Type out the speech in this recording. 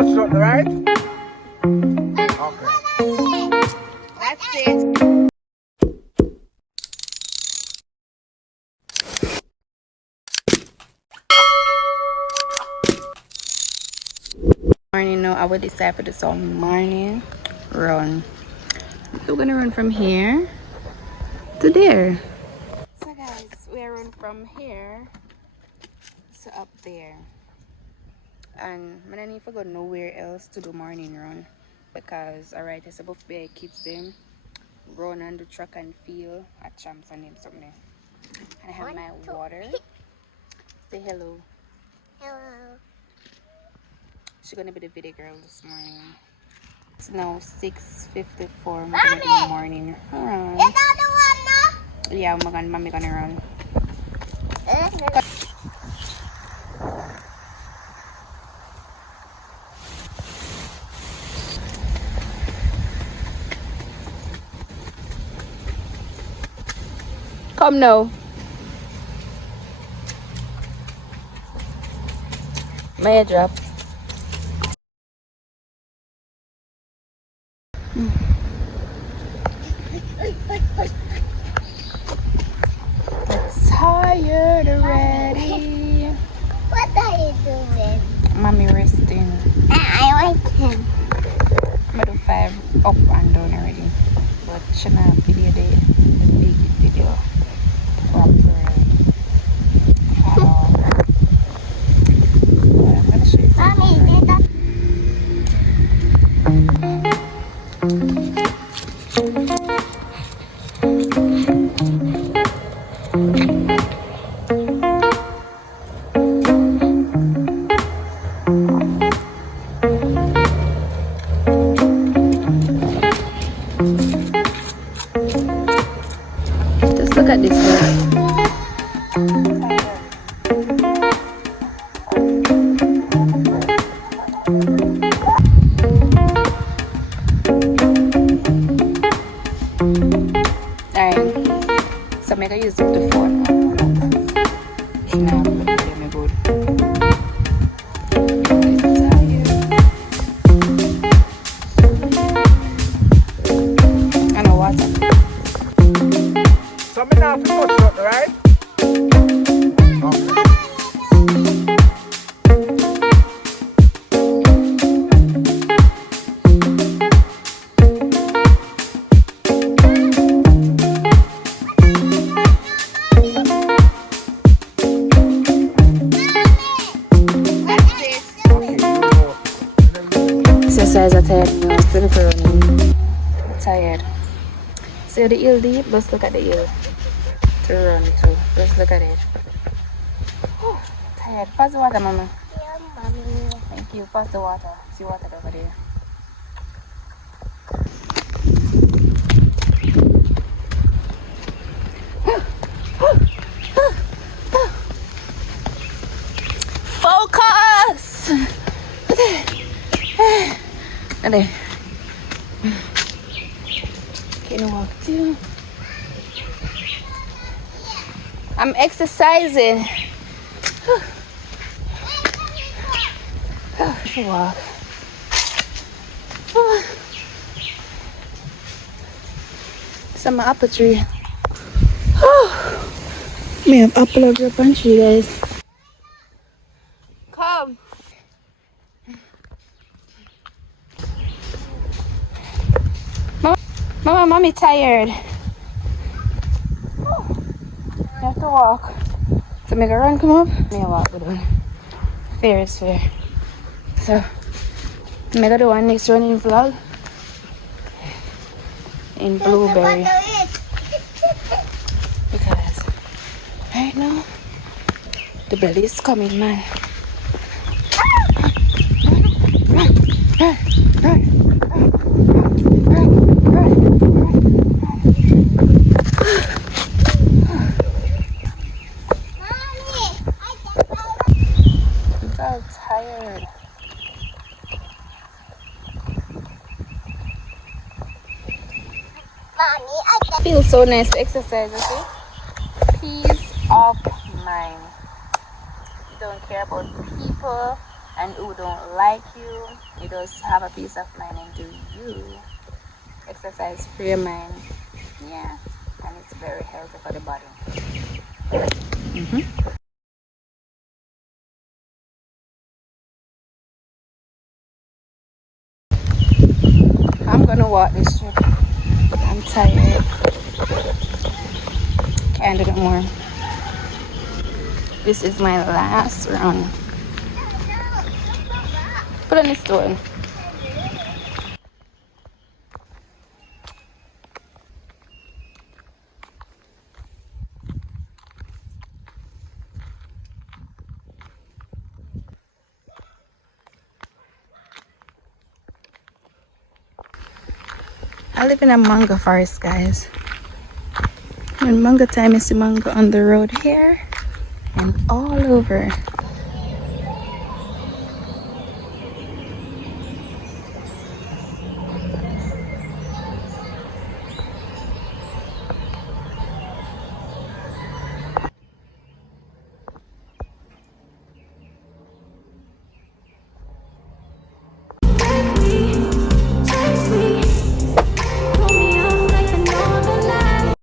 push up, right? Okay. That's it. Morning now, I would decide for this all morning run. So we're gonna run from here to there. So guys, we're run from here to up there. And I don't need to go nowhere else to do morning run because alright, it's above bare kids them run and do track and field at champs and them something. And I have my water. Say hello. Hello. She's gonna be the video girl this morning. It's now 6:54. I'm gonna do morning run. Is that the one now? Yeah, mommy gonna run. Come now. My head drop. Tired already. What are you doing? Mommy resting. I like him. I'm gonna do 5 up and down already. But Shana video day, the big video from the I'm gonna show you Mommy, something. did that? Just look at this girl. Alright, so I'm gonna use the phone. Now, let me go. I know what. So me now have to push up, right? Okay. Exercise are tired now, still running. Tired. See the hill deep? Let's look at the hill. To run to. Let's look at it. Whew, tired. Pass the water, Mama. Yeah, Mommy. Thank you. Pass the water. See water over there. Focus! There. Can walk too. I'm exercising. Walk. Some apple tree. Me have apple over your tree, guys. Come. Mama, mommy tired. You have to walk. So make a run, come up. Me a walk with one. Fair is fair. So I'm gonna do one next running vlog in Blueberry. Because right now the belly is coming, man. Run, run, run, run, run, run, run, I'm so tired. Feels so nice to exercise, okay? Peace of mind. You don't care about people and who don't like you. You just have a peace of mind and do you. Exercise for your mind. Yeah, and it's very healthy for the body. I'm gonna walk this strip. I'm tired. Can't do no more. This is my last run. Put on the stone. I live in a mango forest, guys. When mango time, you see mango on the road here and all over.